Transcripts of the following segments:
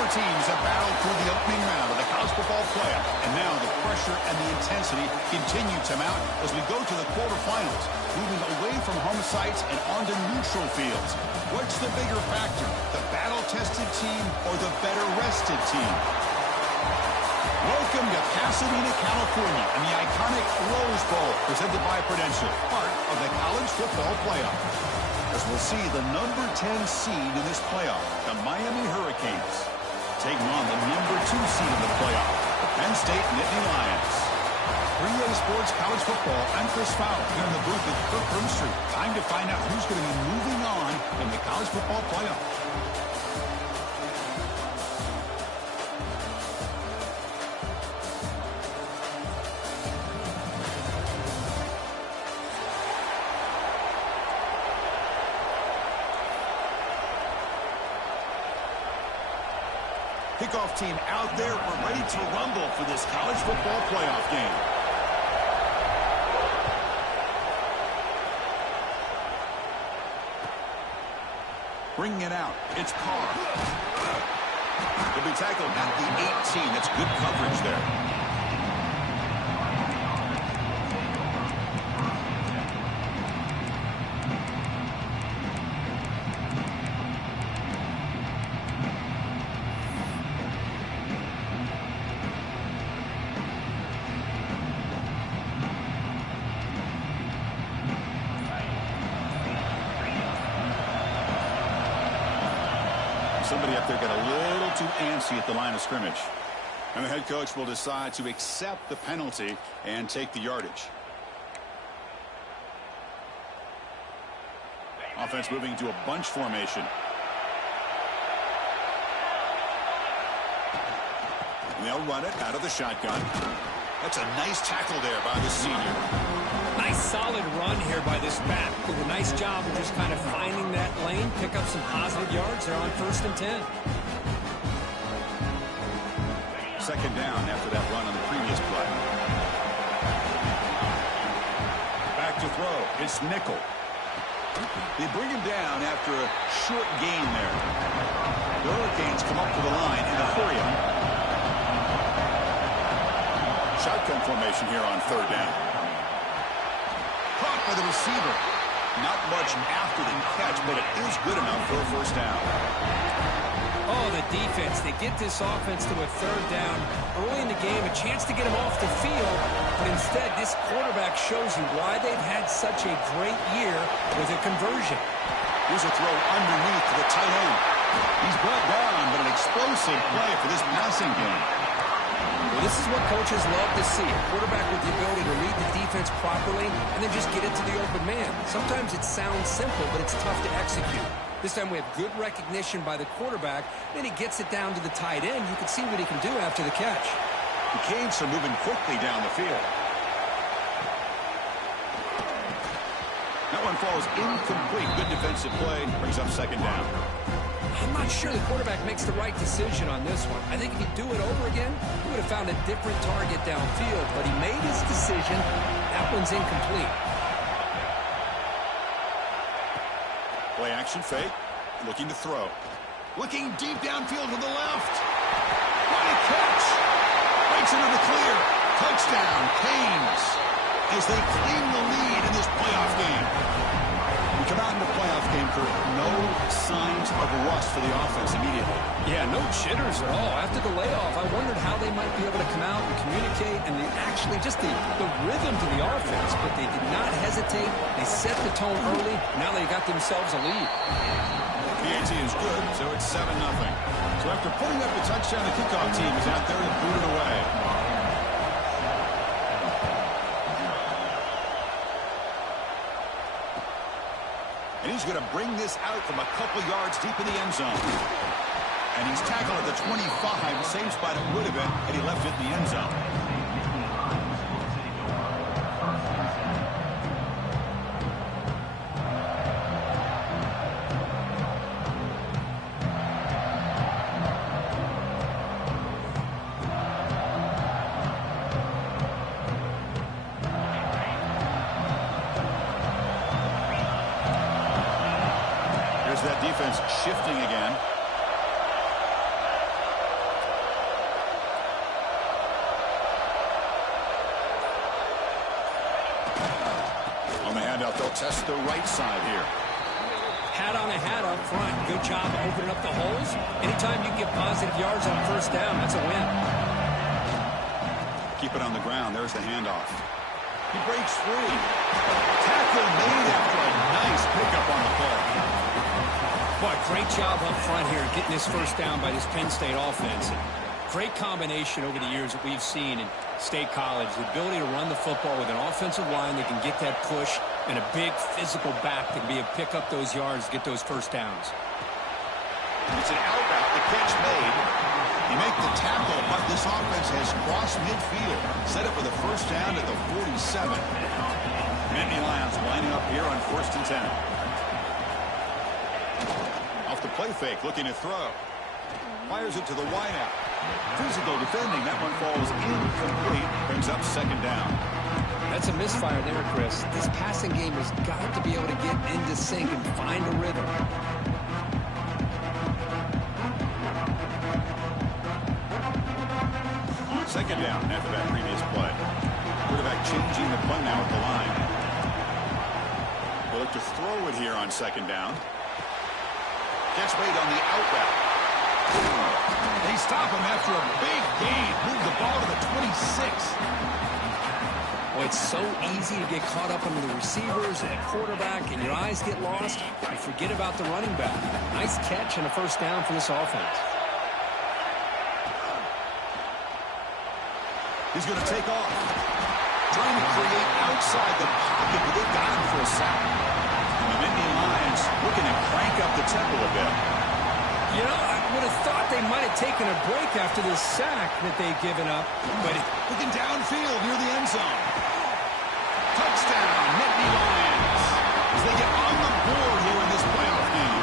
Four teams have battled through the opening round of the college football playoff, and now the pressure and the intensity continue to mount as we go to the quarterfinals, moving away from home sites and onto neutral fields. What's the bigger factor, the battle-tested team or the better-rested team? Welcome to Pasadena, California, and the iconic Rose Bowl, presented by Prudential, part of the college football playoff. As we'll see the number 10 seed in this playoff, the Miami Hurricanes, taking on the number 2 seed in the playoff, the Penn State Nittany Lions. 3A Sports College Football, I'm Chris Fowler, here in the booth with Kirk Broomstreet. Time to find out who's going to be moving on in the college football playoff. Kickoff team out there. We're ready to rumble for this college football playoff game. Bringing it out. It's Carr. He'll be tackled at the 18. That's good coverage there. Somebody up there got a little too antsy at the line of scrimmage. And the head coach will decide to accept the penalty and take the yardage. Offense moving to a bunch formation. And they'll run it out of the shotgun. That's a nice tackle there by the senior. Nice solid run here by this back. Did a nice job of just kind of finding that lane, pick up some positive yards. They're on 1st and 10. Second down after that run on the previous play. Back to throw. It's Nickel. They bring him down after a short gain there. The Hurricanes come up to the line in a hurry up. Shotgun formation here on 3rd down. Caught by the receiver. Not much after the catch, but it is good enough for a 1st down. Oh, the defense. They get this offense to a 3rd down early in the game, a chance to get him off the field. But instead, this quarterback shows you why they've had such a great year with a conversion. Here's a throw underneath to the tight end. He's brought down, but an explosive play for this passing game. Well, this is what coaches love to see. A quarterback with the ability to read the defense properly and then just get it to the open man. Sometimes it sounds simple, but it's tough to execute. This time we have good recognition by the quarterback. Then he gets it down to the tight end. You can see what he can do after the catch. The Canes are moving quickly down the field. That one falls incomplete. Good defensive play. Brings up 2nd down. I'm not sure the quarterback makes the right decision on this one. I think if he'd do it over again, he would have found a different target downfield. But he made his decision. That one's incomplete. Play action fake. Looking to throw. Looking deep downfield to the left. What a catch. Breaks into the clear. Touchdown, Canes. As they claim the lead in this playoff game. We come out in the playoff game for no signs of rust for the offense immediately. Yeah, no jitters at all. After the layoff, I wondered how they might be able to come out and communicate and actually just the rhythm to the offense. But they did not hesitate. They set the tone early. Now they got themselves a lead. PAT is good, so it's 7-0. So after putting up the touchdown, the kickoff team is out there to boot it away. And he's going to bring this out from a couple yards deep in the end zone. And he's tackled at the 25, same spot it would have been had he left it in the end zone. That defense shifting again. They'll test the right side here. Hat on a hat up front. Good job opening up the holes. Anytime you get positive yards on first down, that's a win. Keep it on the ground. There's the handoff. He breaks free. Tackle made after a nice pickup on the play. Boy, great job up front here getting this first down by this Penn State offense. Great combination over the years that we've seen in State College. The ability to run the football with an offensive line that can get that push and a big physical back that can be able to pick up those yards, get those first downs. It's an out route. The catch made. You make the tackle, but this offense has crossed midfield. Set up for the first down at the 47. Nittany Lions lining up here on 1st and 10. Off the play fake, looking to throw. Fires it to the wideout. Physical defending. That one falls incomplete. Brings up second down. That's a misfire there, Chris. This passing game has got to be able to get into sync and find a rhythm. Second down after that previous play. Quarterback changing the play now at the line. We'll look to throw it here on second down. Catch made on the out route. They stop him after a big gain. Move the ball to the 26. Well, it's so easy to get caught up under the receivers and the quarterback, and your eyes get lost. You forget about the running back. Nice catch and a first down for this offense. He's going to take off. Trying to create outside the pocket, but they got him for a sack. And the Nittany Lions looking to crank up the tempo a bit. You know, I would have thought they might have taken a break after this sack that they've given up. But looking downfield near the end zone. Touchdown, Nittany Lions. As they get on the board here in this playoff game.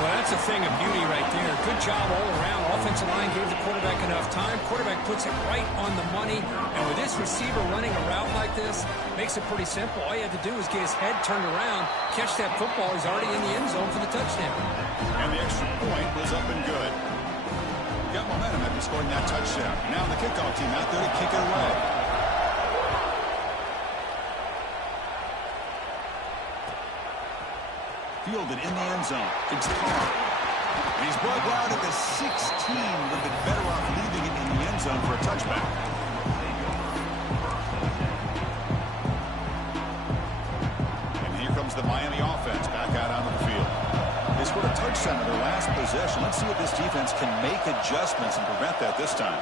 Well, that's a thing of beauty right there. Good job all around. Offensive line gave the quarterback enough time. Quarterback puts it right on the money. And with this receiver running a route like this, makes it pretty simple. All you have to do is get his head turned around, catch that football. He's already in the end zone for the touchdown. And the extra point was up and good. Got momentum after scoring that touchdown. Now the kickoff team out there to kick it away. Fielded in the end zone. It's Carr. And he's brought down at the 16. Would have been better off leaving it in the end zone for a touchback. And here comes the Miami offense back out onto the field. They scored a touchdown in their last possession. Let's see if this defense can make adjustments and prevent that this time.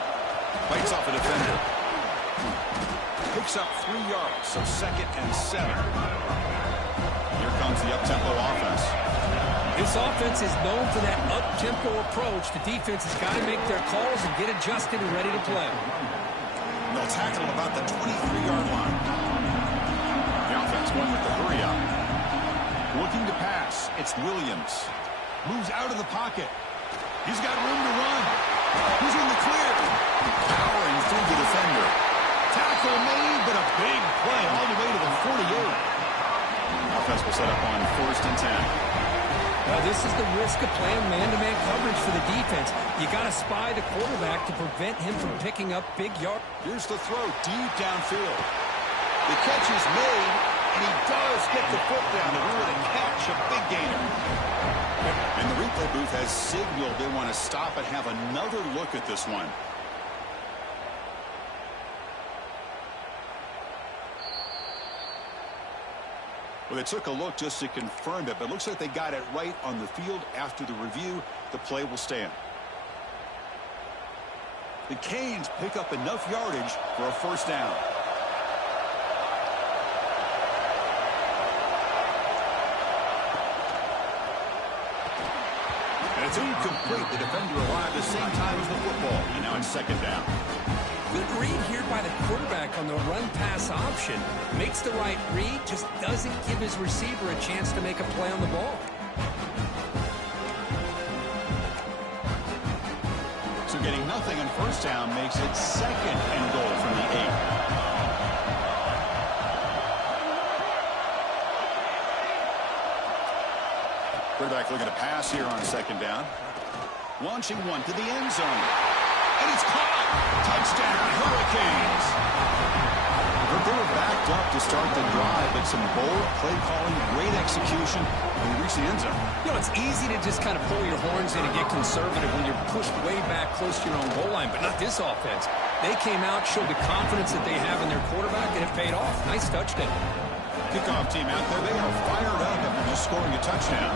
Fights off a defender. Picks up 3 yards, so 2nd and 7. Here comes the up-tempo offense. This offense is known for that up-tempo approach. The defense has got to make their calls and get adjusted and ready to play. They'll tackle him about the 23-yard line. The offense going with the hurry up. Looking to pass. It's Williams. Moves out of the pocket. He's got room to run. He's in the clear. Powering through the defender. Tackle made, but a big play all the way to the 48. Offense will set up on 1st and 10. Well, this is the risk of playing man-to-man coverage for the defense. You got to spy the quarterback to prevent him from picking up big yards. Here's the throw deep downfield. The catch is made, and he does get the foot down to rule it a catch, a big gainer. And the replay booth has signaled they want to stop and have another look at this one. Well, they took a look just to confirm it, but it looks like they got it right on the field. After the review, the play will stand. The Canes pick up enough yardage for a first down. And it's incomplete. The defender arrived the same time as the football. And now it's 2nd down. Good read here by the quarterback on the run-pass option. Makes the right read, just doesn't give his receiver a chance to make a play on the ball. So getting nothing on first down makes it 2nd and goal from the 8. Quarterback looking to pass here on 2nd down. Launching one to the end zone. And it's caught. Touchdown, Hurricanes. They were backed up to start the drive, but some bold play calling, great execution, and they reached the end zone. You know, it's easy to just kind of pull your horns in and get conservative when you're pushed way back close to your own goal line, but not this offense. They came out, showed the confidence that they have in their quarterback, and it paid off. Nice touchdown. Kickoff team out there, they are fired up after just scoring a touchdown.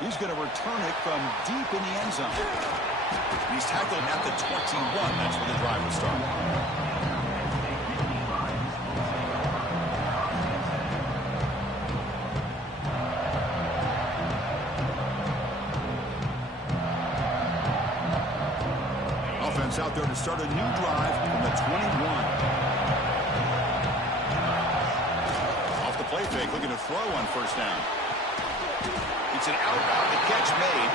He's going to return it from deep in the end zone. He's tackled at the 21. That's where the drive will start. Offense out there to start a new drive from the 21. Off the play fake, looking to throw on first down. It's an outbound, the catch made.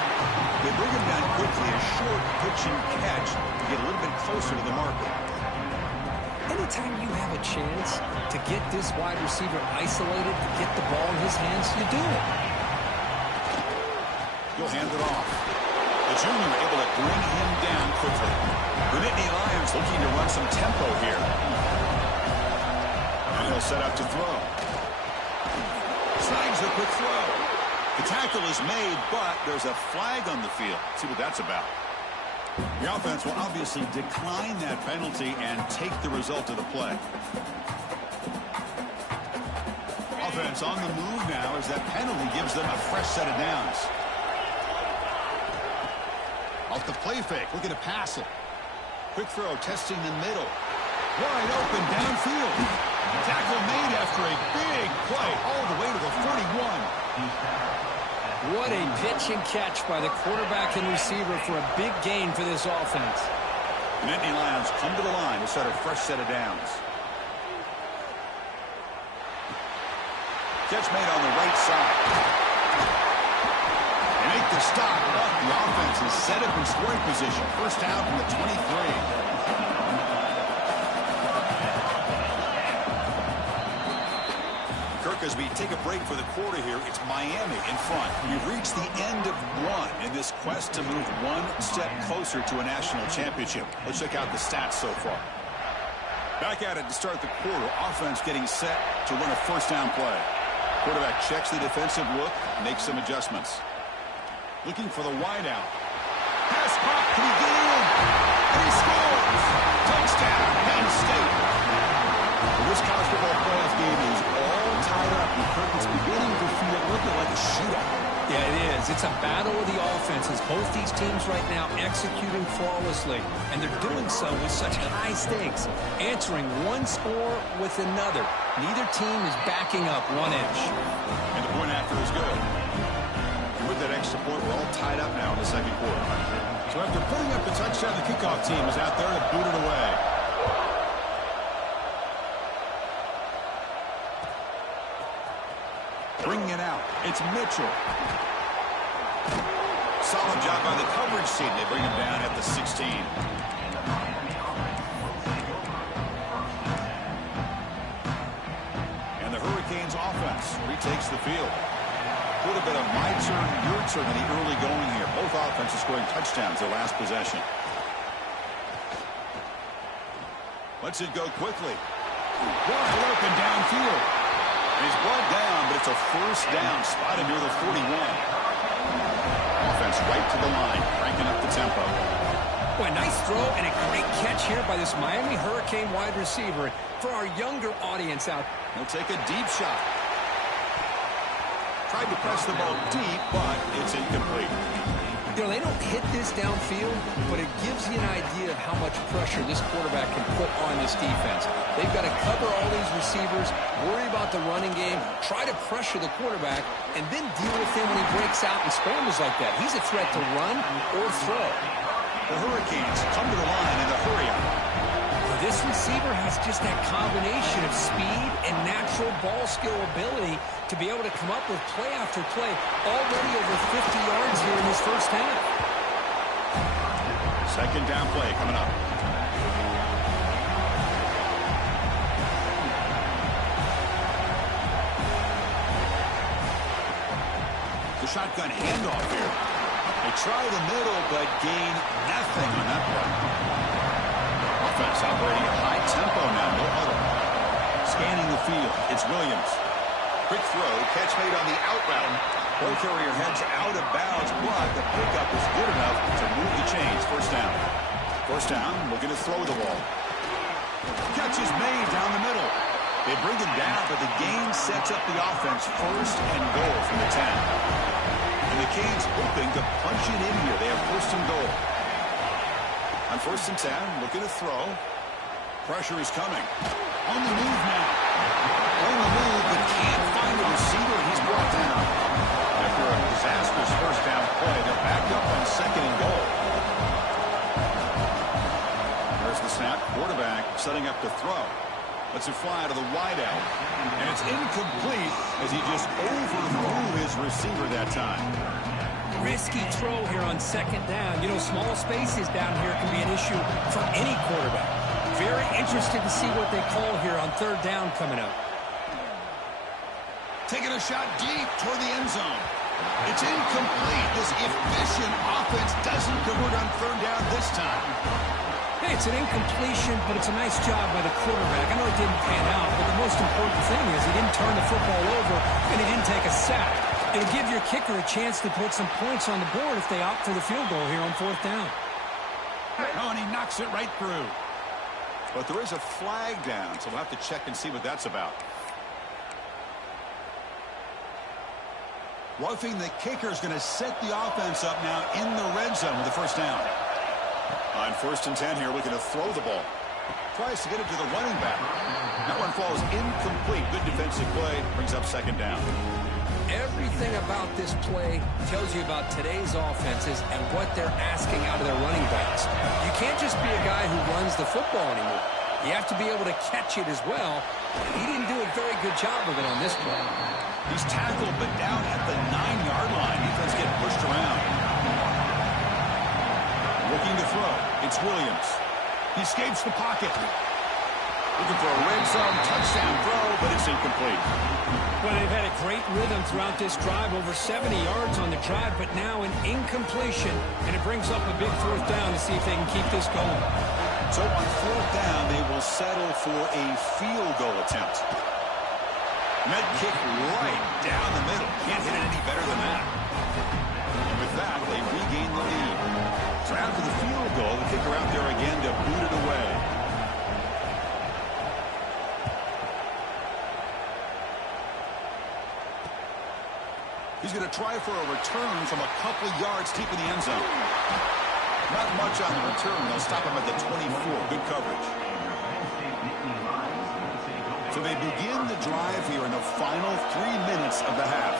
They bring him down quickly, a short pitch and catch to get a little bit closer to the marker. Anytime you have a chance to get this wide receiver isolated, to get the ball in his hands, you do it. He'll hand it off. The junior able to bring him down quickly. The Nittany Lions looking to run some tempo here. And he'll set up to throw. Snags the quick throw. The tackle is made, but there's a flag on the field. Let's see what that's about. The offense will obviously decline that penalty and take the result of the play. Offense on the move now as that penalty gives them a fresh set of downs. Off the play fake, looking to pass it. Quick throw, testing the middle. Wide open downfield. Tackle made after a big play all the way to the 41. What a pitch and catch by the quarterback and receiver for a big gain for this offense. The Nittany Lions come to the line to start a fresh set of downs. Catch made on the right side. They make the stop, but the offense is set up in scoring position. First down from the 23. As we take a break for the quarter here, it's Miami in front. We've reached the end of one in this quest to move one step closer to a national championship. Let's check out the stats so far. Back at it to start the quarter. Offense getting set to run a first down play. Quarterback checks the defensive look, makes some adjustments. Looking for the wideout. Pass caught. Can he get in? And he scores! Touchdown, Penn State. Well, this college football playoff game is all tied up. The curtain's beginning to feel looking like a shootout. Yeah, it is. It's a battle of the offenses. Both these teams right now executing flawlessly, and they're doing so with such high stakes, answering one score with another. Neither team is backing up 1 inch. And the point after is good. And with that extra point, we're all tied up now in the second quarter. So after putting up the touchdown, the kickoff team is out there to boot it away. Bringing it out. It's Mitchell. Solid job by the coverage team. They bring him down at the 16. And the Hurricanes offense retakes the field. A little bit of my turn, your turn in the early going here. Both offenses scoring touchdowns their last possession. Lets it go quickly. Wide open downfield. He's brought down, but it's a first down, spotted near the 41. Offense right to the line, cranking up the tempo. Boy, nice throw and a great catch here by this Miami Hurricane wide receiver. For our younger audience out, he'll take a deep shot. Tried to press the ball deep, but it's incomplete. You know, they don't hit this downfield, but it gives you an idea of how much pressure this quarterback can put on this defense. They've got to cover all these receivers, worry about the running game, try to pressure the quarterback, and then deal with him when he breaks out and scrambles like that. He's a threat to run or throw. The Hurricanes come to the line in a hurry-up. This receiver has just that combination of speed and natural ball skill ability to be able to come up with play after play, already over 50 yards here in this first half. Second down play coming up. The shotgun handoff here. They try the middle, but gain nothing on that play. Offense operating at high tempo now. No huddle. Scanning the field. It's Williams. Quick throw. Catch made on the out route. Ball carrier heads out of bounds, but the pickup is good enough to move the chains. First down. First down. Looking to throw the ball. Catch is made down the middle. They bring him down, but the gain sets up the offense. First and goal from the 10. And the Canes hoping to punch it in here. They have first and goal. On first and 10, looking to throw. Pressure is coming. On the move now. On the move, but can't find a receiver, and he's brought down. After a disastrous first down play, they're backed up on second and goal. There's the snap. Quarterback setting up to throw. Lets it fly to the wideout. And it's incomplete as he just overthrew his receiver that time. Risky throw here on second down. You know, small spaces down here can be an issue for any quarterback. Very interested to see what they call here on third down coming up. Taking a shot deep toward the end zone. It's incomplete. This efficient offense doesn't convert on third down this time. Hey, it's an incompletion, but it's a nice job by the quarterback. I know it didn't pan out, but the most important thing is he didn't turn the football over and he didn't take a sack. It'll give your kicker a chance to put some points on the board if they opt for the field goal here on fourth down. Oh, and he knocks it right through. But there is a flag down, so we'll have to check and see what that's about. Roughing the kicker is going to set the offense up now in the red zone with the first down. On first and 10 here, looking to throw the ball. Tries to get it to the running back. That one falls incomplete. Good defensive play. Brings up second down. Everything about this play tells you about today's offenses and what they're asking out of their running backs. You can't just be a guy who runs the football anymore. You have to be able to catch it as well. He didn't do a very good job of it on this play. He's tackled, but down at the 9-yard line. Defense getting pushed around. Looking to throw. It's Williams. He escapes the pocket. Looking for a red zone touchdown throw, but it's incomplete. Well, they've had a great rhythm throughout this drive, over 70 yards on the drive, but now an incompletion, and it brings up a big fourth down to see if they can keep this going. So on fourth down, they will settle for a field goal attempt. Med kick right down the middle. Can't hit it any better than that. And with that, they regain the lead. So after the field goal, the kicker out there again to boot it away. He's going to try for a return from a couple yards deep in the end zone. Not much on the return. They'll stop him at the 24. Good coverage. So they begin the drive here in the final 3 minutes of the half.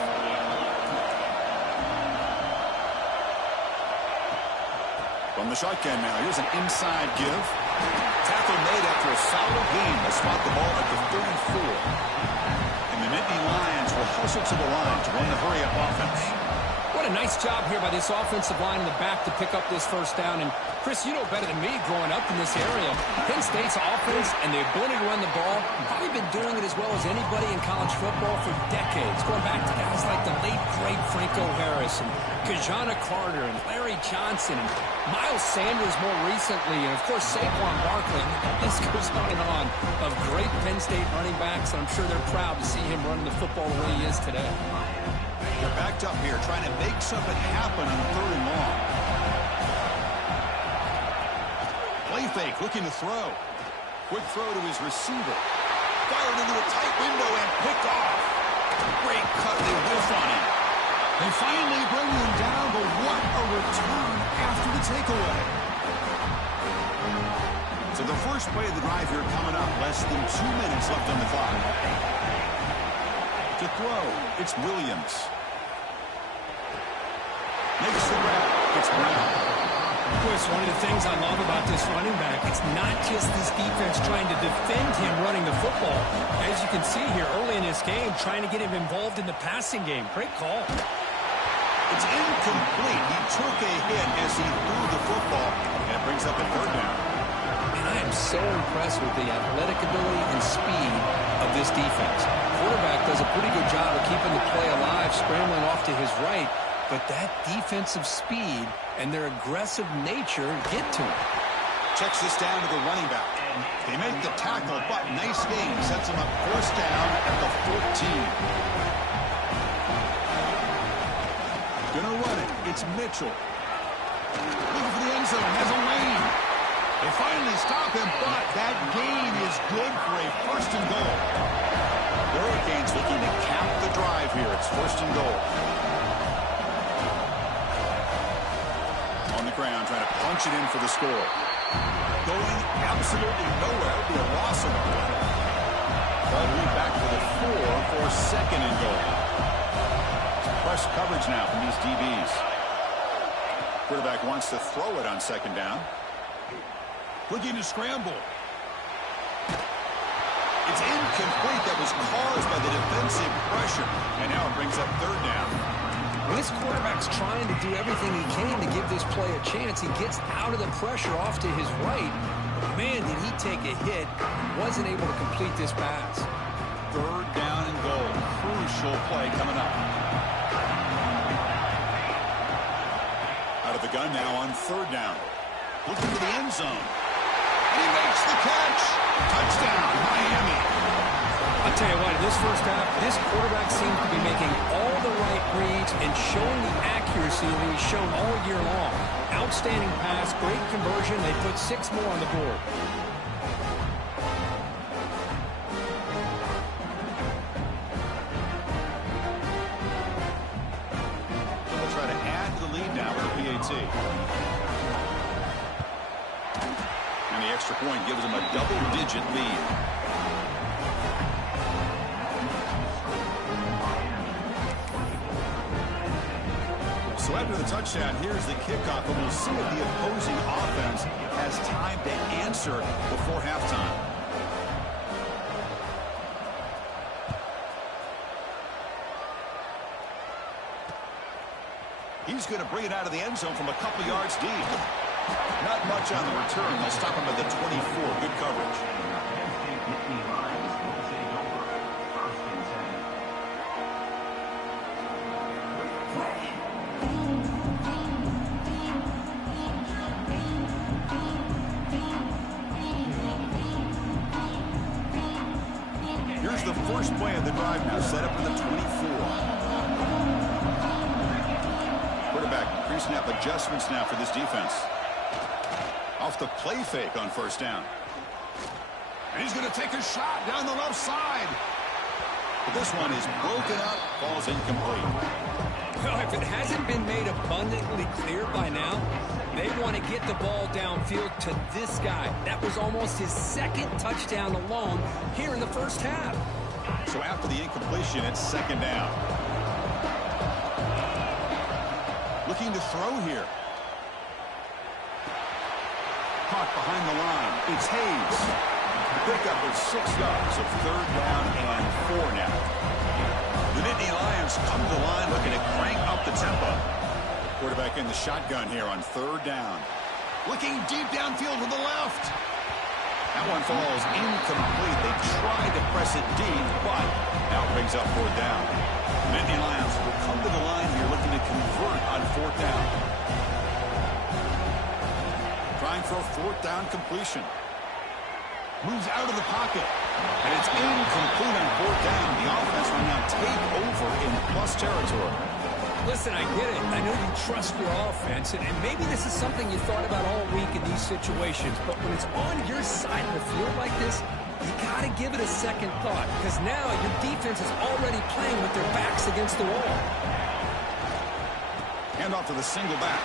From the shotgun now, here's an inside give. Tackle made after a solid gain. They'll spot the ball at the 34. And the Nittany Lions will hustle to the line to run the hurry-up offense. What a nice job here by this offensive line in the back to pick up this first down. And, Chris, you know better than me growing up in this area. Penn State's offense and the ability to run the ball, probably been doing it as well as anybody in college football for decades, going back to guys like the late, great Franco Harris and Kajana Carter and Larry Johnson and Miles Sanders more recently, and, of course, Saquon Barkley. This goes on of great Penn State running backs, and I'm sure they're proud to see him running the football the way he is today. They're backed up here, trying to make something happen on third and long. Play fake, looking to throw. Quick throw to his receiver. Fired into a tight window and picked off. Great cut, they whiff on him. They finally bring him down, but what a return after the takeaway. So the first play of the drive here coming up, less than 2 minutes left on the clock. To throw, it's Williams. Makes the grab. It's Brown. Chris, one of the things I love about this running back, it's not just this defense trying to defend him running the football. As you can see here early in this game, trying to get him involved in the passing game. Great call. It's incomplete. He took a hit as he threw the football, and it brings up a third down. And I am so impressed with the athletic ability and speed of this defense. Quarterback does a pretty good job of keeping the play alive, scrambling off to his right, but that defensive speed and their aggressive nature get to him. Checks this down to the running back. They make the tackle, but nice game. Sets him up first down at the 14. Gonna run it. It's Mitchell. Looking for the end zone. Has a lane. They finally stop him, but that gain is good for a first and goal. The Hurricanes looking to cap the drive here. It's first and goal. On the ground, trying to punch it in for the score. Going absolutely nowhere. It'll be a loss of the play. Ball moved back to the 4 for second and goal. Fresh coverage now from these DBs. Quarterback wants to throw it on second down. Looking to scramble. It's incomplete. That was caused by the defensive pressure. And now it brings up third down. When this quarterback's trying to do everything he can to give this play a chance, he gets out of the pressure off to his right. Man, did he take a hit and wasn't able to complete this pass. Third down and goal. Crucial play coming up. Out of the gun now on third down. Looking for the end zone. And he makes the catch. Touchdown, Miami. I'll tell you what, in this first half, this quarterback seems to be making all the right reads and showing the accuracy that he's shown all year long. Outstanding pass, great conversion. They put 6 more on the board. They'll try to add to the lead now with a PAT. And the extra point gives them a double-digit lead. So after the touchdown, here's the kickoff, and we'll see if the opposing offense has time to answer before halftime. He's going to bring it out of the end zone from a couple yards deep. Not much on the return. They'll stop him at the 24. Good coverage. Here's the first play of the drive now, set up for the 24. Quarterback pre-snap adjustments now for this defense. Off the play fake on first down. And he's going to take a shot down the left side. But this one is broken up, falls incomplete. Well, if it hasn't been made abundantly clear by now, they want to get the ball downfield to this guy. That was almost his second touchdown alone here in the first half. So after the incompletion, it's second down. Looking to throw here. Caught behind the line. It's Hayes. Pickup with 6 yards of third down and 4 now. The Nittany Lions come to the line looking to crank up the tempo. Quarterback in the shotgun here on third down. Looking deep downfield to the left. That one falls incomplete. They tried to press it deep, but now it brings up fourth down. The Nittany Lions will come to the line here looking to convert on fourth down. Trying for a fourth down completion. Moves out of the pocket. And it's incomplete on fourth down. The offense will now take over in plus territory. Listen, I get it. I know you trust your offense, and maybe this is something you thought about all week in these situations, but when it's on your side of the field like this, you got to give it a second thought, because now your defense is already playing with their backs against the wall. Hand off to the single back.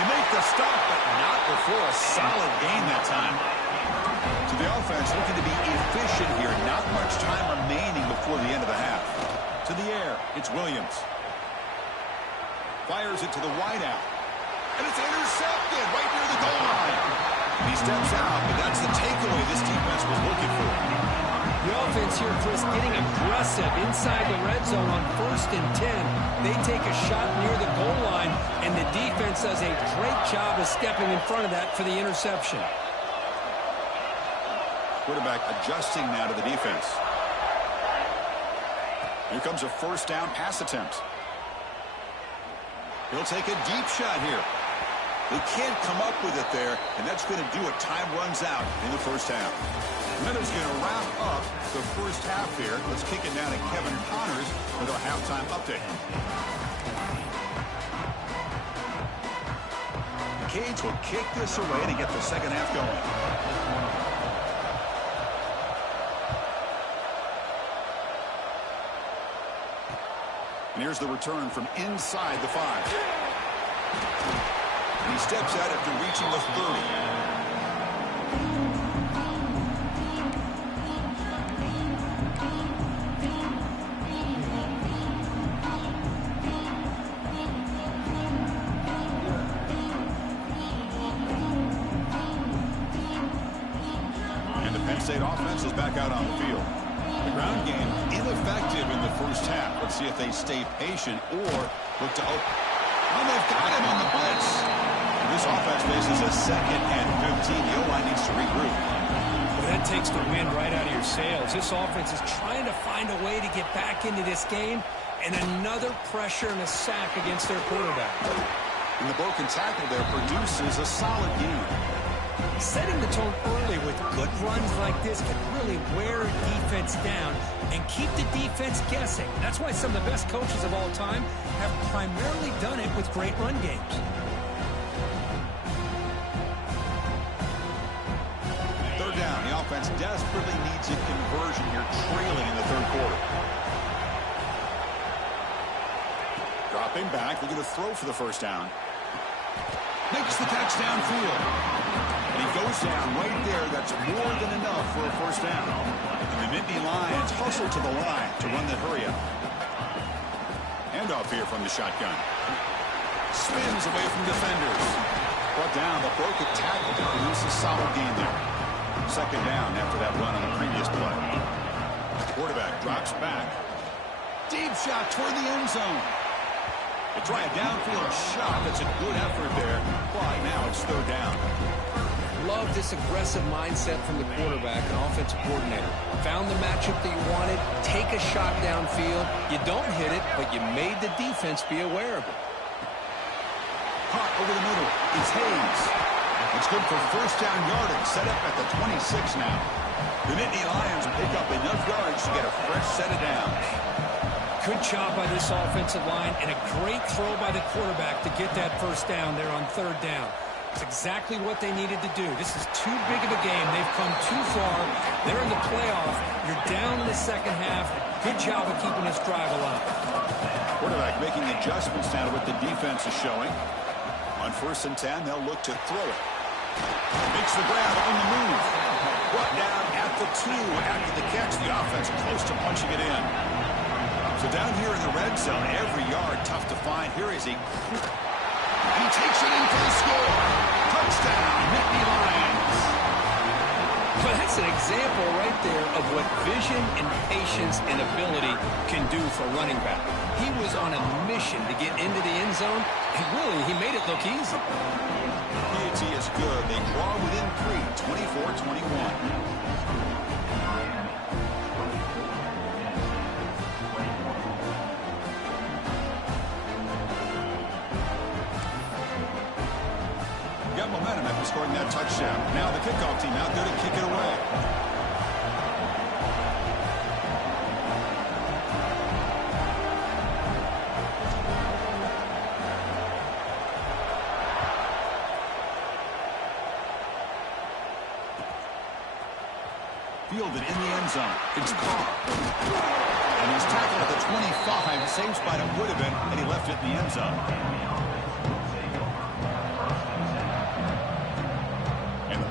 They make the stop, but not before a solid gain that time. So the offense looking to be efficient here. Not much time remaining before the end of the half. To the air, it's Williams. Fires it to the wideout. And it's intercepted right near the goal line. He steps out, but that's the takeaway this defense was looking for. The offense here, Chris, getting aggressive inside the red zone on 1st and 10. They take a shot near the goal line, and the defense does a great job of stepping in front of that for the interception. Quarterback adjusting now to the defense. Here comes a first down pass attempt. He'll take a deep shot here. They can't come up with it there, and that's going to do it. Time runs out in the first half. Miller's going to wrap up the first half here. Let's kick it down to Kevin Connors with a halftime update. The Canes will kick this away to get the second half going. And here's the return from inside the 5. And he steps out after reaching the 30. And the Penn State offense is back out on the field. The ground game ineffective in the first half. Let's see if they stay patient or look to open. Oh, they've got him on the blitz. This offense faces a 2nd and 15. The O-line needs to regroup. Well, that takes the wind right out of your sails. This offense is trying to find a way to get back into this game, and another pressure and a sack against their quarterback. And the broken tackle there produces a solid game. Setting the tone early with good runs like this can really wear a defense down and keep the defense guessing. That's why some of the best coaches of all time have primarily done it with great run games. Third down. The offense desperately needs a conversion here, trailing in the third quarter. Dropping back, looking to throw for the first down. Makes the catch downfield. And he goes down right there. That's more than enough for a first down. And the Nittany Lions hustle to the line to run the hurry up. Handoff here from the shotgun. Spins away from defenders. Brought down the broken tackle to produce a solid gain there. Second down after that run on the previous play. Quarterback drops back. Deep shot toward the end zone. They try a downfield shot. That's a good effort there. But now it's third down. Love this aggressive mindset from the quarterback and offensive coordinator. Found the matchup that you wanted. Take a shot downfield. You don't hit it, but you made the defense be aware of it. Hot over the middle. It's Hayes. It's good for first down yardage. Set up at the 26 now. The Nittany Lions pick up enough yards to get a fresh set of downs. Good job by this offensive line and a great throw by the quarterback to get that first down there on third down. It's exactly what they needed to do. This is too big of a game. They've come too far. They're in the playoff. You're down in the second half. Good job of keeping this drive alive. Quarterback making adjustments now to what the defense is showing. On 1st and 10, they'll look to throw it. Makes the grab on the move. Brought down at the 2 after the catch. The offense close to punching it in. So down here in the red zone, every yard tough to find. Here is a... He takes it in for the score. Touchdown, Nittany Lions. Well, that's an example right there of what vision and patience and ability can do for running back. He was on a mission to get into the end zone, and really, he made it look easy. PAT is good. They draw within 3, 24-21. Momentum after scoring that touchdown. Now the kickoff team out there to kick it away. Fielded in the end zone. It's Carr. And he's tackled at the 25. Same spot it would have been had he left it in the end zone.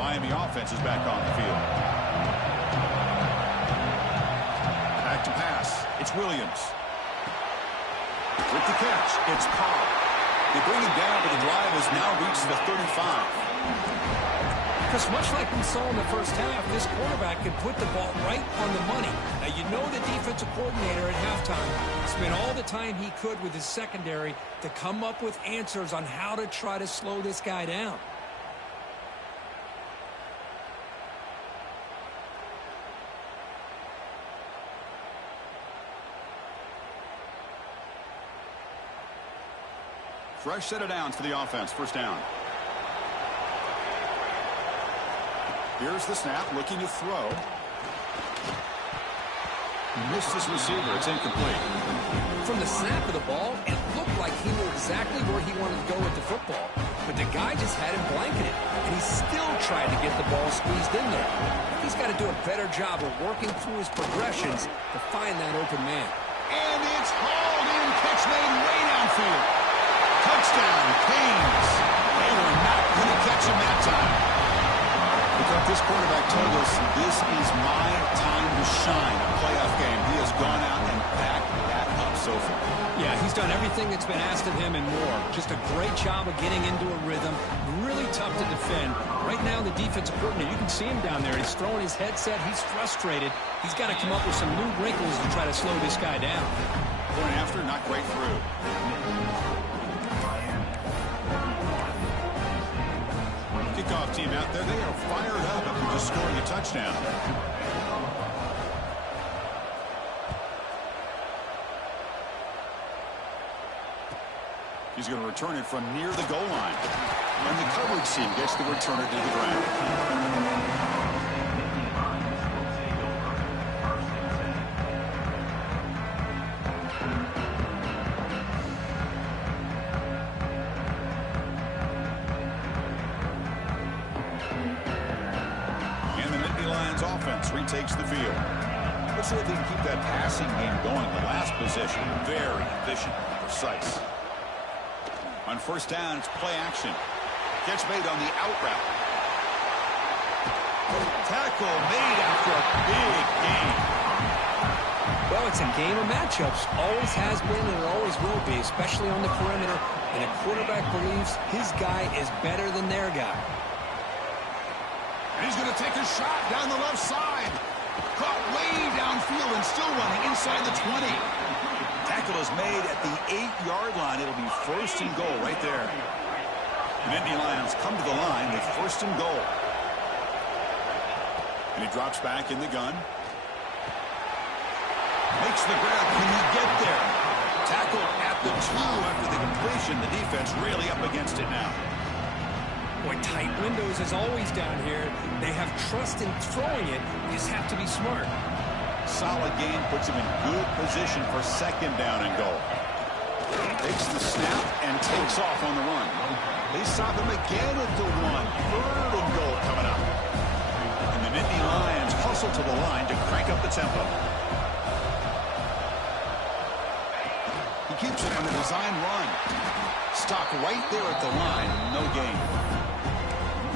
Miami offense is back on the field. Back to pass. It's Williams. With the catch, it's Carr. They bring him down, but the drive has now reached the 35. Because much like we saw in the first half, this quarterback can put the ball right on the money. Now, you know the defensive coordinator at halftime spent all the time he could with his secondary to come up with answers on how to try to slow this guy down. Fresh set of downs for the offense. First down. Here's the snap, looking to throw. Missed his receiver. It's incomplete. From the snap of the ball, it looked like he knew exactly where he wanted to go with the football. But the guy just had him blanketed, and he still tried to get the ball squeezed in there. He's got to do a better job of working through his progressions to find that open man. And it's hauled in. Catch made way downfield. Touchdown, Canes. They were not going to catch him that time. Because this quarterback told us this is my time to shine. A playoff game. He has gone out and backed that up so far. Yeah, he's done everything that's been asked of him and more. Just a great job of getting into a rhythm. Really tough to defend. Right now, the defensive coordinator, you can see him down there. He's throwing his headset. He's frustrated. He's got to come up with some new wrinkles to try to slow this guy down. Going after, not quite through. Kickoff team out there. They are fired up after just scoring a touchdown. He's going to return it from near the goal line. And the coverage team gets the returner to the ground. Retakes the field. Let's see if they can keep that passing game going. The last possession, very efficient and precise. On first down, it's play action. Catch made on the out route. Tackle made after a big game. Well, it's a game of matchups. Always has been and it always will be, especially on the perimeter. And a quarterback believes his guy is better than their guy. And he's going to take a shot down the left side. Caught way downfield and still running inside the 20. Tackle is made at the 8-yard line. It'll be first and goal right there. The Nittany Lions come to the line with first and goal. And he drops back in the gun. Makes the grab. Can he get there? Tackled at the 2 after the completion. The defense really up against it now. Boy, tight windows as always down here. They have trust in throwing it. You just have to be smart. Solid game puts him in good position for second down and goal. Takes the snap and takes off on the run. They stop him again at the 1. Third and goal coming up. And the Nittany Lions hustle to the line to crank up the tempo. He keeps it on the design run. Stop right there at the line. No gain.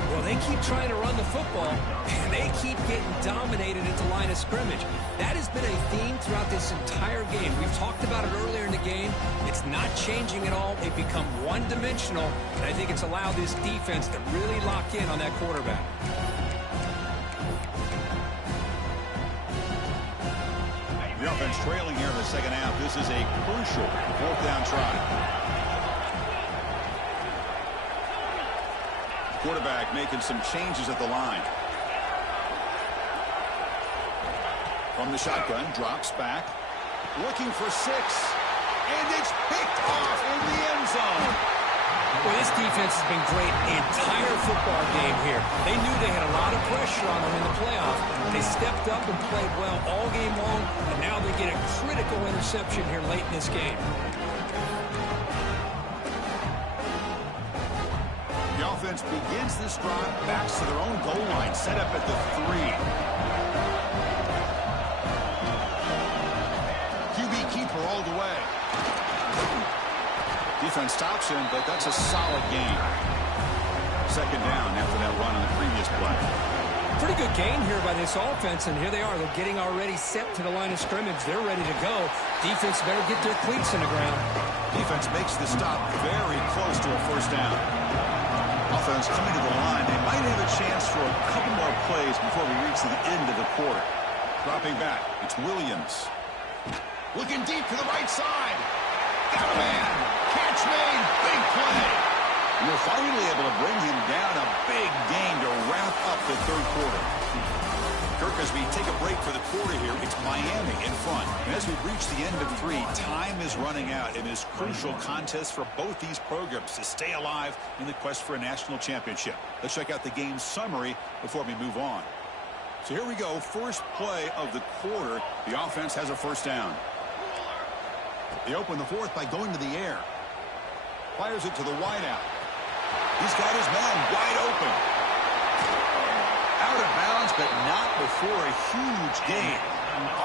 Well, they keep trying to run the football, and they keep getting dominated at the line of scrimmage. That has been a theme throughout this entire game. We've talked about it earlier in the game. It's not changing at all. They've become one-dimensional, and I think it's allowed this defense to really lock in on that quarterback. The offense trailing here in the second half. This is a crucial fourth down try. Quarterback making some changes at the line. From the shotgun, drops back. Looking for 6. And it's picked off in the end zone. Well, this defense has been great the entire football game here. They knew they had a lot of pressure on them in the playoffs. They stepped up and played well all game long, and now they get a critical interception here late in this game. The offense begins this drive, backs to their own goal line, set up at the 3. QB keeper all the way. Defense stops him, but that's a solid game. Second down after that run on the previous play. Pretty good gain here by this offense, and here they are. They're getting already set to the line of scrimmage. They're ready to go. Defense better get their cleats in the ground. Defense makes the stop very close to a first down. Offense coming to the line. They might have a chance for a couple more plays before we reach the end of the quarter. Dropping back, it's Williams. Looking deep to the right side. Got a man. Catch made. Big play. We're finally able to bring him down. A big gain to wrap up the third quarter. Kirk has we take a break for the quarter here, it's Miami in front. And as we reach the end of 3, time is running out in this crucial contest for both these programs to stay alive in the quest for a national championship. Let's check out the game summary before we move on. So here we go. First play of the quarter. The offense has a first down. They open the fourth by going to the air. Fires it to the wideout. He's got his man wide open. Out of bounds, but not before a huge gain.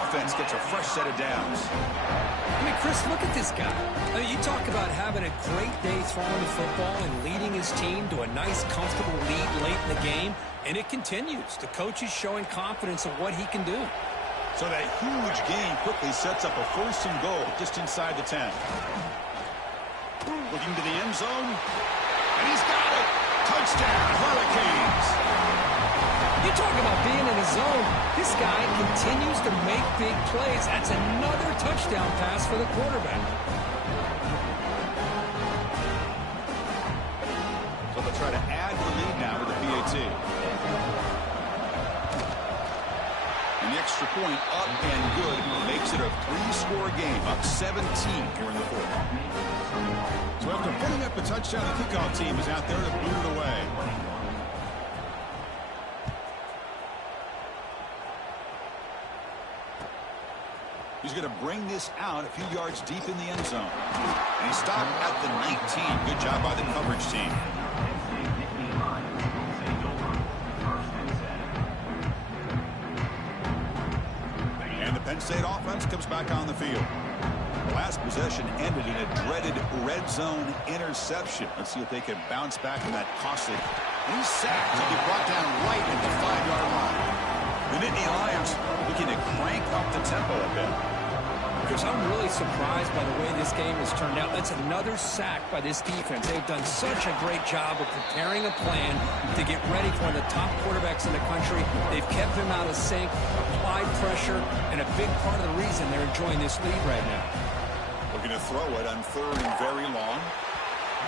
Offense gets a fresh set of downs. I mean, Chris, look at this guy. I mean, you talk about having a great day throwing the football and leading his team to a nice, comfortable lead late in the game, and it continues. The coach is showing confidence of what he can do. So that huge gain quickly sets up a first and goal just inside the 10. Looking to the end zone, and he's got it. Touchdown, Hurricanes. You talk about being in the zone. This guy continues to make big plays. That's another touchdown pass for the quarterback. So they'll try to add to the lead now with the PAT. And the extra point up and good makes it a 3-score game, up 17 here in the fourth. So after putting up a touchdown, the kickoff team is out there to boot it away. He's going to bring this out a few yards deep in the end zone. And he stopped at the 19. Good job by the coverage team. And the Penn State offense comes back on the field. The last possession ended in a dreaded red zone interception. Let's see if they can bounce back from that costly. And he's sacked. He'll be brought down right at the 5-yard line. The Nittany Lions looking to crank up the tempo a bit. Because I'm really surprised by the way this game has turned out. That's another sack by this defense. They've done such a great job of preparing a plan to get ready for one of the top quarterbacks in the country. They've kept him out of sync, applied pressure, and a big part of the reason they're enjoying this lead right now. Looking to throw it on 3rd and very long.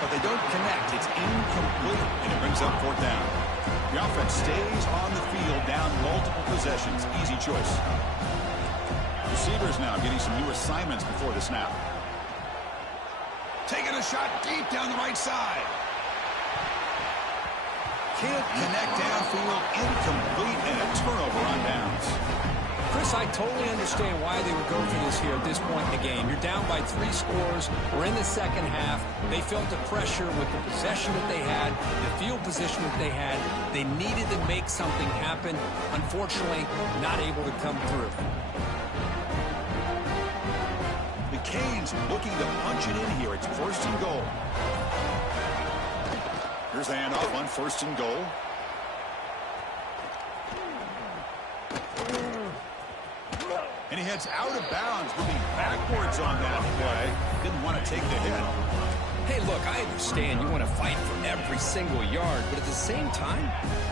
But they don't connect. It's incomplete, and it brings up 4th down. The offense stays on the field down multiple possessions. Easy choice. Receivers now getting some new assignments before the snap. Taking a shot deep down the right side. Can't connect downfield. Incomplete, and a turnover on downs. Chris, I totally understand why they would go for this here at this point in the game. You're down by 3 scores. We're in the second half. They felt the pressure with the possession that they had, the field position that they had. They needed to make something happen. Unfortunately, not able to come through. The Canes looking to punch it in here. It's 1st and goal. Here's the handoff on 1st and goal. And he heads out of bounds, moving backwards on that play. Didn't want to take the hit. Hey, look, I understand you want to fight for every single yard, but at the same time,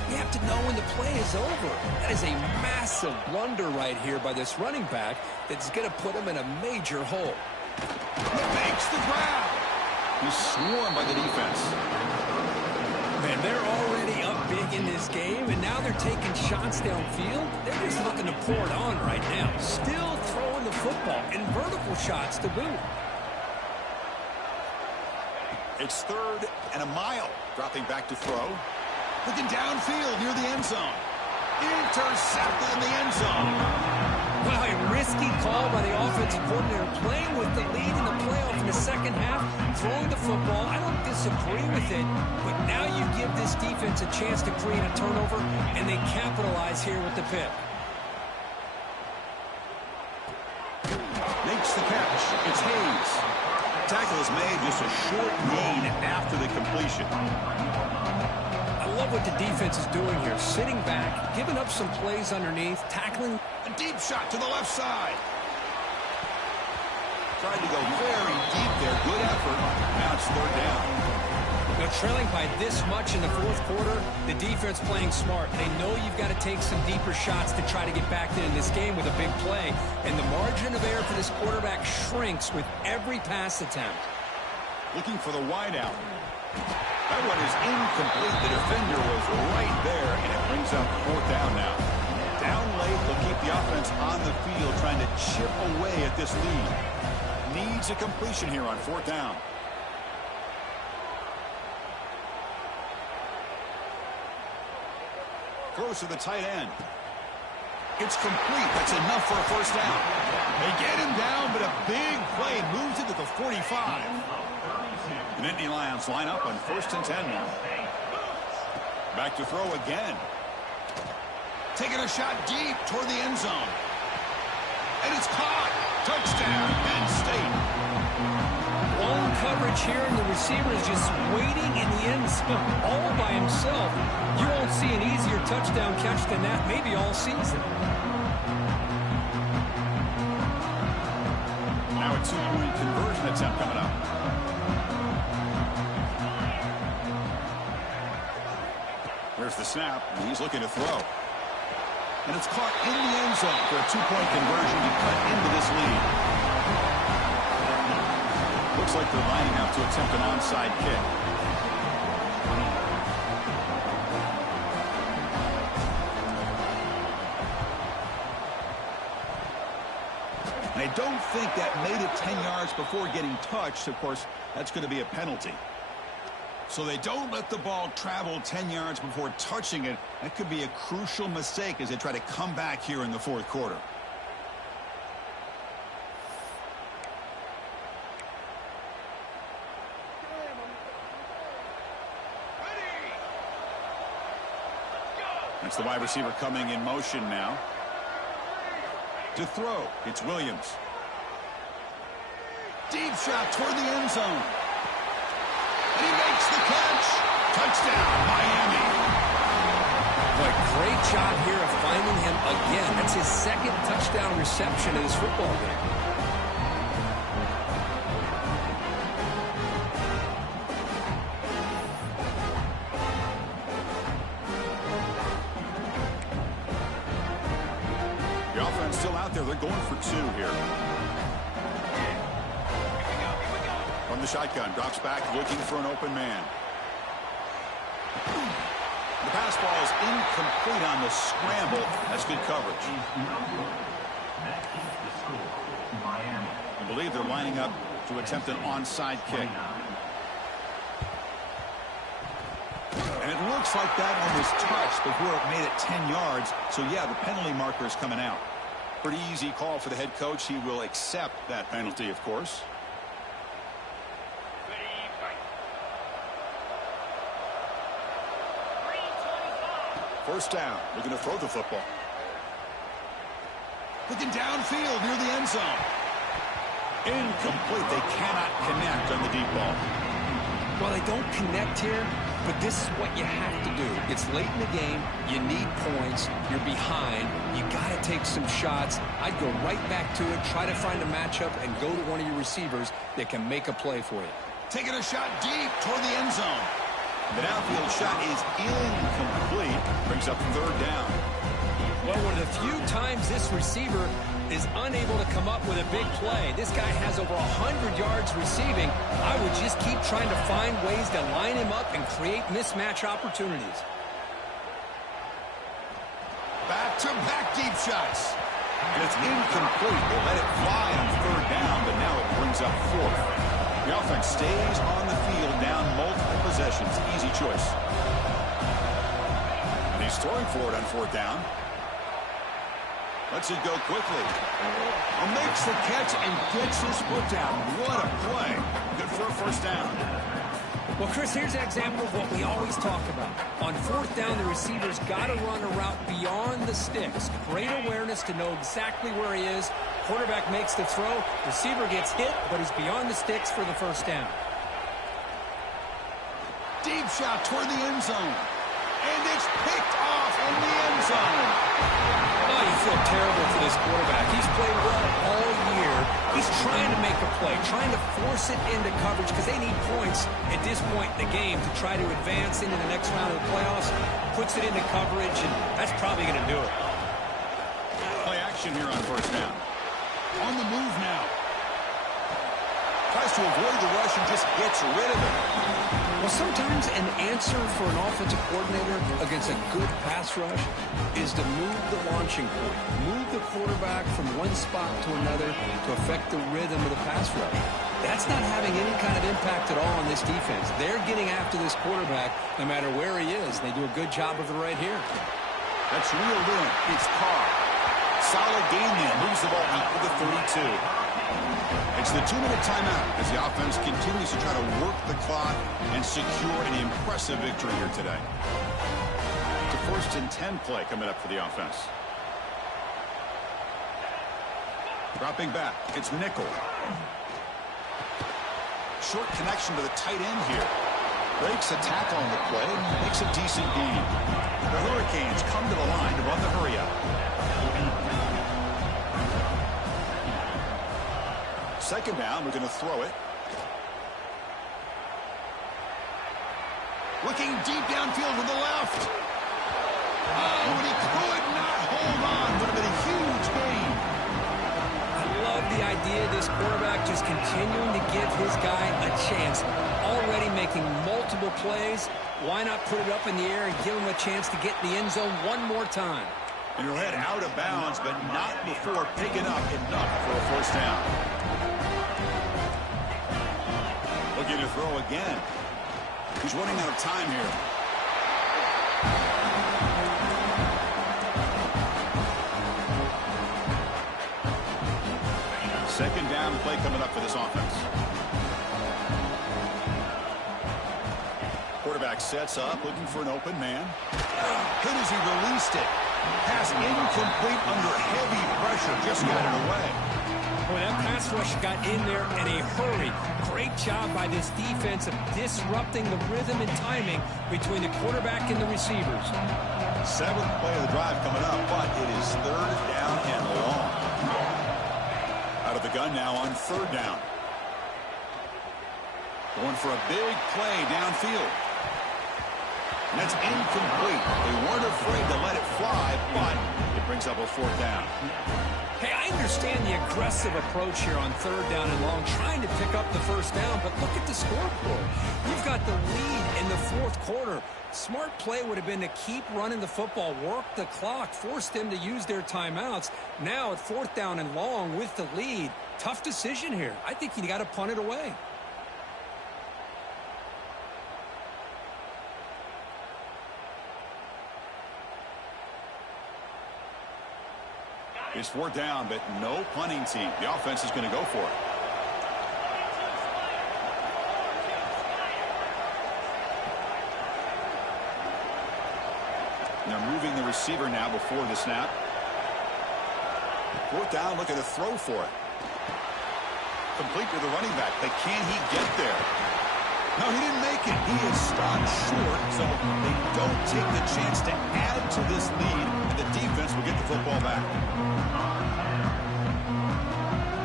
you have to know when the play is over. That is a massive blunder right here by this running back that's going to put him in a major hole. He makes the grab. He's swarmed by the defense. Man, they're already up big in this game, and now they're taking shots downfield. They're just looking to pour it on right now. Still throwing the football, and vertical shots to boot. It's 3rd and a mile. Dropping back to throw. Looking downfield near the end zone. Intercepted in the end zone. Wow, a risky call by the offensive coordinator, playing with the lead in the playoff in the second half, throwing the football. I don't disagree with it, but now you give this defense a chance to create a turnover, and they capitalize here with the pick. Makes the catch. It's Hayes. Tackle is made, just a short gain after the completion. I love what the defense is doing here, sitting back, giving up some plays underneath, tackling. A deep shot to the left side. Tried to go very deep there. Good effort. Now it's 3rd down. Now, trailing by this much in the 4th quarter, the defense playing smart. They know you've got to take some deeper shots to try to get back in this game with a big play. And the margin of error for this quarterback shrinks with every pass attempt. Looking for the wideout. That one is incomplete. The defender was right there, and it brings up 4th down now. Down late, looking the offense on the field trying to chip away at this lead. Needs a completion here on 4th down. Close to the tight end. It's complete. That's enough for a 1st down. They get him down, but a big play moves it to the 45. And Indy Lions line up on 1st and 10 now. Back to throw again. Taking a shot deep toward the end zone. And it's caught. Touchdown, Penn State. Long coverage here, and the receiver is just waiting in the end zone all by himself. You won't see an easier touchdown catch than that maybe all season. Now a 2-point conversion attempt coming up. There's the snap, and he's looking to throw. And it's caught in the end zone for a 2-point conversion to cut into this lead. Looks like they're lining up to attempt an onside kick. And I don't think that made it 10 yards before getting touched. Of course, that's going to be a penalty. So they don't let the ball travel 10 yards before touching it. That could be a crucial mistake as they try to come back here in the 4th quarter. That's the wide receiver coming in motion now. To throw, it's Williams. Deep shot toward the end zone. And he makes the catch. Touchdown, Miami. But great job here of finding him again. That's his 2nd touchdown reception in this football game. The offense still out there. They're going for 2 here. From the shotgun, drops back, looking for an open man. The pass ball is incomplete on the scramble. That's good coverage. I believe they're lining up to attempt an onside kick. And it looks like that one was touched before it made it 10 yards. So, yeah, the penalty marker is coming out. Pretty easy call for the head coach. He will accept that penalty, of course. First down, looking to throw the football. Looking downfield near the end zone. Incomplete. They cannot connect on the deep ball. Well, they don't connect here, but this is what you have to do. It's late in the game. You need points. You're behind. You got to take some shots. I'd go right back to it, try to find a matchup, and go to one of your receivers that can make a play for you. Taking a shot deep toward the end zone. The downfield shot is incomplete. Brings up 3rd down. Well, one of the few times this receiver is unable to come up with a big play. This guy has over 100 yards receiving. I would just keep trying to find ways to line him up and create mismatch opportunities. Back-to-back deep shots. And it's incomplete. They let it fly on 3rd down, but now it brings up 4th. The offense stays on the field down multiple possessions. Easy choice. And he's throwing for it on 4th down. Lets it go quickly. Makes the catch and gets his foot down. What a play. Good for a 1st down. Well, Chris, here's an example of what we always talk about. On 4th down, the receiver's got to run a route beyond the sticks. Great awareness to know exactly where he is. Quarterback makes the throw. Receiver gets hit, but he's beyond the sticks for the 1st down. Deep shot toward the end zone. And it's picked off in the end zone. Oh, you feel terrible for this quarterback. He's played well all year. He's trying to make a play, trying to force it into coverage because they need points at this point in the game to try to advance into the next round of the playoffs. Puts it into coverage, and that's probably going to do it. Play action here on 1st down. On the move now. Tries to avoid the rush and just gets rid of it. Well, sometimes an answer for an offensive coordinator against a good pass rush is to move the launching point, move the quarterback from one spot to another to affect the rhythm of the pass rush. That's not having any kind of impact at all on this defense. They're getting after this quarterback no matter where he is. They do a good job of it right here. That's reeled in. It's Carr. Solid game there. Moves the ball out to the 32. It's the 2-minute timeout as the offense continues to try to work the clock and secure an impressive victory here today. It's a 1st and 10 play coming up for the offense. Dropping back. It's nickel. Short connection to the tight end here. Breaks a tackle on the play. Makes a decent gain. The Hurricanes come to the line to run the hurry up. Second down, we're going to throw it. Looking deep downfield with the left. Oh, and he could not hold on. Would have been a huge gain. I love the idea of this quarterback just continuing to give his guy a chance. Already making multiple plays. Why not put it up in the air and give him a chance to get in the end zone one more time? And he'll head out of bounds, but not before picking up enough for a 1st down. Looking to throw again. He's running out of time here. Second down play coming up for this offense. Quarterback sets up, looking for an open man. Hit as he released it. Pass incomplete under heavy pressure. Just got it away. Boy, that pass rush got in there in a hurry. Great job by this defense of disrupting the rhythm and timing between the quarterback and the receivers. 7th play of the drive coming up, but it is 3rd down and long. Out of the gun now on 3rd down. Going for a big play downfield. And that's incomplete. They weren't afraid to let it fly, but it brings up a 4th down. Hey, I understand the aggressive approach here on 3rd down and long, trying to pick up the 1st down, but look at the scoreboard. You've got the lead in the 4th quarter. Smart play would have been to keep running the football, work the clock, force them to use their timeouts. Now at 4th down and long with the lead, tough decision here. I think you got to punt it away. It's 4th down, but no punting team. The offense is going to go for it. They're moving the receiver now before the snap. 4th down, looking to throw for it. Complete to the running back, but can he get there? No, he didn't make it. He is stopped short, so they don't take the chance to add to this lead, and the defense will get the football back.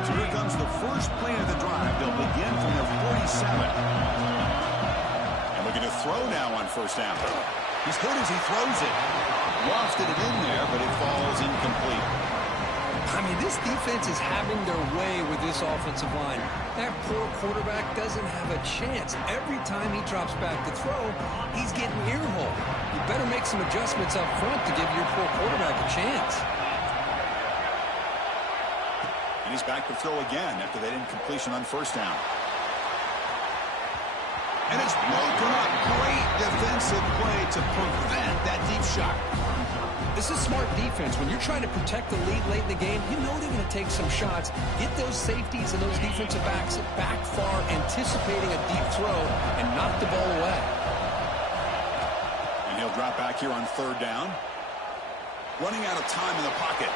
So here comes the first play of the drive. They'll begin from their 47. And looking to throw now on 1st down. He's hit as he throws it. Lofted it in there, but it falls incomplete. I mean, this defense is having their way with this offensive line. That poor quarterback doesn't have a chance. Every time he drops back to throw, he's getting earholed. You better make some adjustments up front to give your poor quarterback a chance. And he's back to throw again after that incompletion on 1st down. And it's broken up. Great defensive play to prevent that deep shot. This is smart defense. When you're trying to protect the lead late in the game, you know they're going to take some shots. Get those safeties and those defensive backs back far, anticipating a deep throw, and knock the ball away. And he'll drop back here on 3rd down. Running out of time in the pocket.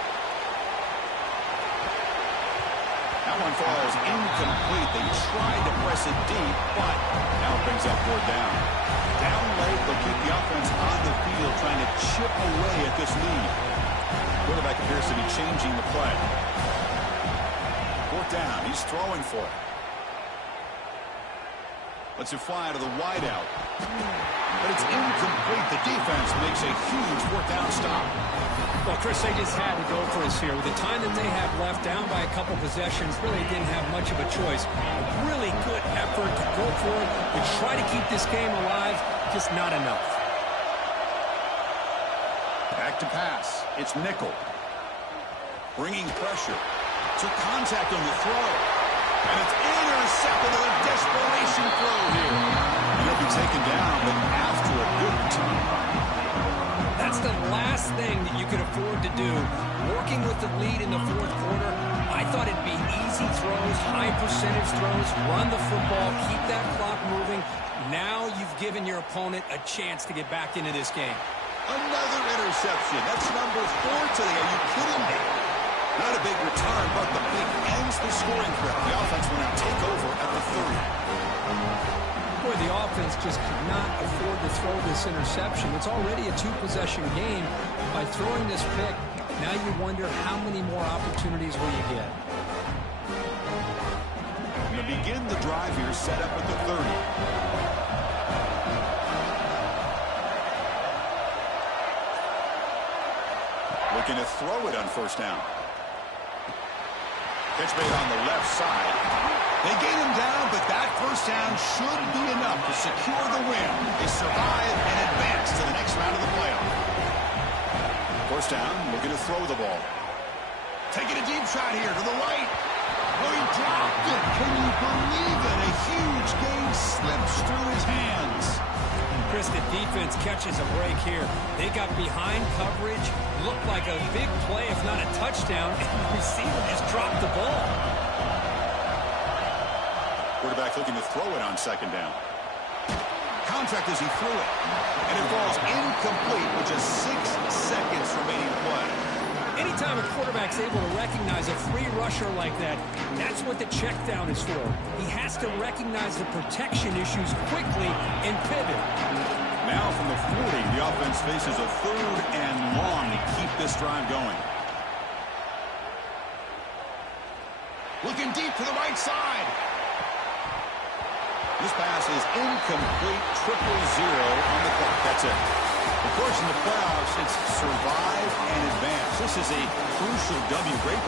That one falls incomplete. They tried to press it deep, but now it brings up 4th down. Down late, they'll keep the offense on the field, trying to chip away at this lead. Quarterback appears to be changing the play. 4th down, he's throwing for it. Lets it fly to the wideout. But it's incomplete. The defense makes a huge fourth down stop. Well, Chris, they just had to go for us here. With the time that they have left, down by a couple possessions, really didn't have much of a choice. A really good effort to go for it, to try to keep this game alive, just not enough. Back to pass. It's nickel. Bringing pressure. Took contact on the throw. And it's intercepted with a desperation throw here. And he'll be taken down, but after a good return. That's the last thing that you could afford to do. Working with the lead in the fourth quarter, I thought it'd be easy throws, high percentage throws, run the football, keep that clock moving. Now you've given your opponent a chance to get back into this game. Another interception. That's number 4 today. Are you kidding me? Not a big return, but the big ends the scoring threat. The offense will now take over at the 30. Boy, the offense just could not afford to throw this interception. It's already a 2-possession game. By throwing this pick, now you wonder how many more opportunities will you get. Going to begin the drive here, set up at the 30. Looking to throw it on first down. Catch made on the left side. They gain him down, but that first down should be enough to secure the win. They survive and advance to the next round of the playoff. First down, looking to throw the ball. Taking a deep shot here to the right. Oh, he dropped it. Can you believe it? A huge gain slips through his hands. Chris, the defense catches a break here. They got behind coverage, looked like a big play, if not a touchdown, and the receiver just dropped the ball. Quarterback looking to throw it on second down. Contact as he threw it. And it falls incomplete with just 6 seconds remaining to play. Anytime a quarterback's able to recognize a free rusher like that, that's what the check down is for. He has to recognize the protection issues quickly and pivot. Now from the 40, the offense faces a 3rd and long to keep this drive going. Looking deep to the right side. This pass is incomplete, 0-0 on the clock. That's it. Of course, in the playoffs, it's survive and advance. This is a crucial W. Great